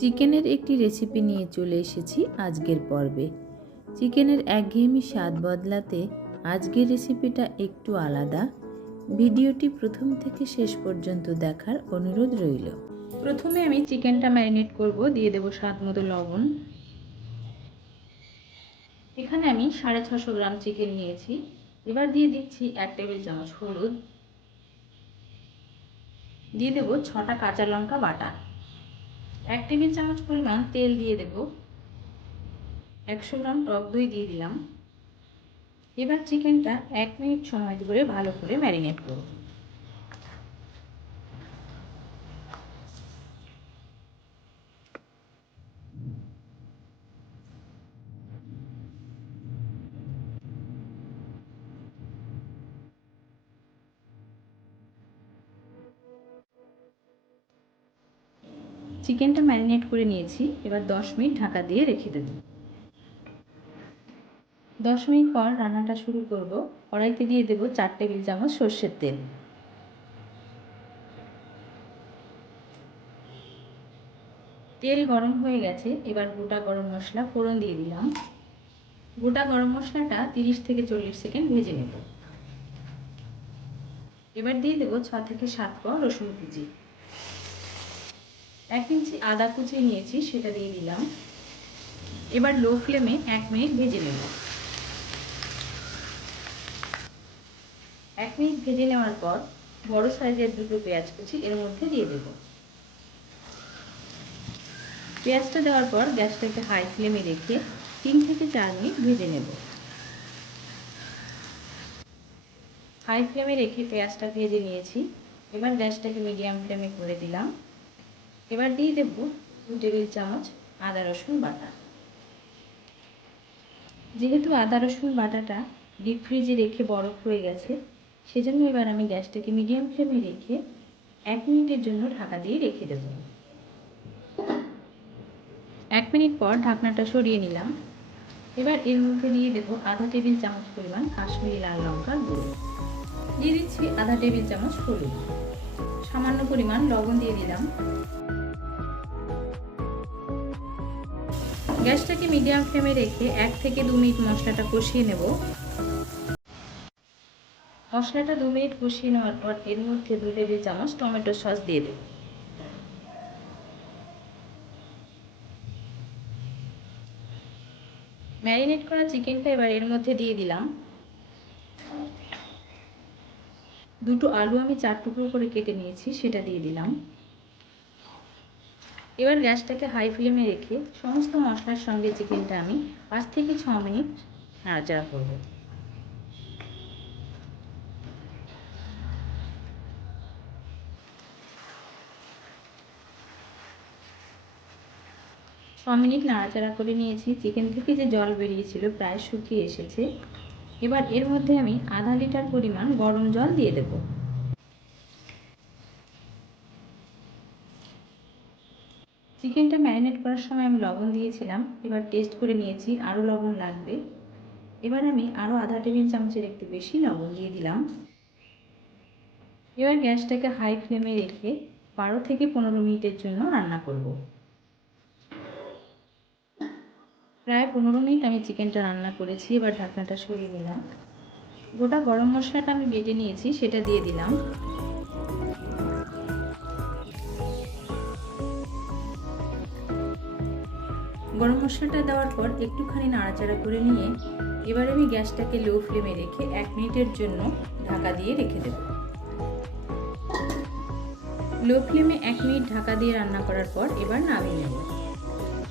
চিকেনের একটি রেসিপি নিয়ে চলে এসেছি আজকের পর্বে। চিকেনের একঘেয়েমি স্বাদ বদলাতে আজকের রেসিপিটা একটু আলাদা। ভিডিওটি প্রথম থেকে শেষ পর্যন্ত দেখার অনুরোধ রইল। প্রথমে আমি চিকেনটা ম্যারিনেট করব, দিয়ে দেব স্বাদ মতো লবণ। এখানে আমি 650 গ্রাম চিকেন নিয়েছি। এবার দিয়ে দিচ্ছি 1 টেবিল চামচ হলুদ, দিয়ে দেব 6টা কাঁচা লঙ্কা বাটা, 1 টেবিল চামচ পরিমাণ তেল দিয়ে দেব, 100 গ্রাম টক দই দিয়ে দিলাম। এবার চিকেনটা 1 মিনিট সময় ধরে ভালো করে ম্যারিনেট করব। চিকেনটা ম্যারিনেট করে নিয়েছি, এবার 10 মিনিট ঢাকা দিয়ে রেখে দেব। 10 মিনিট পর রান্নাটা শুরু করব। কড়াইতে দিয়ে দেব 4 টেবিল চামচ সর্ষের তেল। তেল গরম হয়ে গেছে, এবার গোটা গরম মশলা ফোড়ন দিয়ে দিলাম। গোটা গরম মশলাটা 30 থেকে 40 সেকেন্ড ভেজে নেব। এবার দিয়ে দেব 6 থেকে 7 কোয়া রসুন কুচি। 1 ইঞ্চি আদা কুচি নিয়েছি, সেটা দিয়ে দিলাম। এবার লো ফ্লেমে 1 মিনিট ভেজে নেব। 1 মিনিট ভেজে নেওয়ার পর বড় সাইজের 2টো পেঁয়াজ কুচি এর মধ্যে দিয়ে দেব। পেঁয়াজটা দেওয়ার পর গ্যাসটাকে হাই ফ্লেমে রেখে 3 থেকে 4 মিনিট ভেজে নেব। হাই ফ্লেমে রেখে পেঁয়াজটা ভেজে নিয়েছি। এবার গ্যাসটাকে মিডিয়াম ফ্লেমে করে দিলাম। এবার দিয়ে দেব 2 টেবিল চামচ আদা রসুন বাটা। যেহেতু আদা রসুন বাটাটা ডিপ ফ্রিজে রেখে বরফ হয়ে গেছে, সেজন্য এবার আমি গ্যাসটাকে মিডিয়াম ফ্লেমে রেখে 1 মিনিটের জন্য ঢাকা দিয়ে রেখে দেব। 1 মিনিট পর ঢাকনাটা সরিয়ে নিলাম। এবার এর মধ্যে দিয়ে দেব আধা টেবিল চামচ পরিমাণ কাশ্মীরি লাল লঙ্কার গুঁড়ো, দিয়ে দিচ্ছি আধা টেবিল চামচ হলুদ, সামান্য পরিমাণ লবণ দিয়ে দিলাম। গ্যাসটাকে মিডিয়াম ফ্লেমে রেখে 1 থেকে 2 মিনিট মশলাটা কষিয়ে নেব। মশলাটা 2 মিনিট কষিয়ে নেওয়ার পর এর মধ্যে 2 টেবিল চামচ টমেটো সস দিয়ে দেব। ম্যারিনেট করা চিকেনটা এবার এর মধ্যে দিয়ে দিলাম। 2টো আলু আমি 4 টুকরো করে কেটে নিয়েছি, সেটা দিয়ে দিলাম। এবার গ্যাসটাকে হাই ফ্লেমে রেখে সমস্ত মশলার সঙ্গে চিকেনটা আমি 5 থেকে 6 মিনিট নাড়াচাড়া করব। 6 মিনিট নাড়াচাড়া করে নিয়েছি। চিকেন থেকে যে জল বেরিয়েছিল প্রায় শুকিয়ে এসেছে। এবার এর মধ্যে আমি আধা লিটার পরিমাণ গরম জল দিয়ে দেব। চিকেনটা ম্যারিনেট করার সময় আমি লবণ দিয়েছিলাম, এবার টেস্ট করে নিয়েছি, আরও লবণ লাগবে। এবার আমি আরও আধা টেবিল চামচের একটু বেশি লবণ দিয়ে দিলাম। এবার গ্যাসটাকে হাই ফ্লেমে রেখে 12 থেকে 15 মিনিটের জন্য রান্না করব। প্রায় 15 মিনিট আমি চিকেনটা রান্না করেছি। এবার ঢাকনাটা সরিয়ে নিলাম। গোটা গরম মশলাটা আমি বেটে নিয়েছি, সেটা দিয়ে দিলাম। গরম মশলাটা দেওয়ার পর একটুখানি নাড়াচাড়া করে নিয়ে এবার আমি গ্যাসটাকে লো ফ্লেমে রেখে 1 মিনিটের জন্য ঢাকা দিয়ে রেখে দেব। লো ফ্লেমে 1 মিনিট ঢাকা দিয়ে রান্না করার পর এবার নামিয়ে নেব।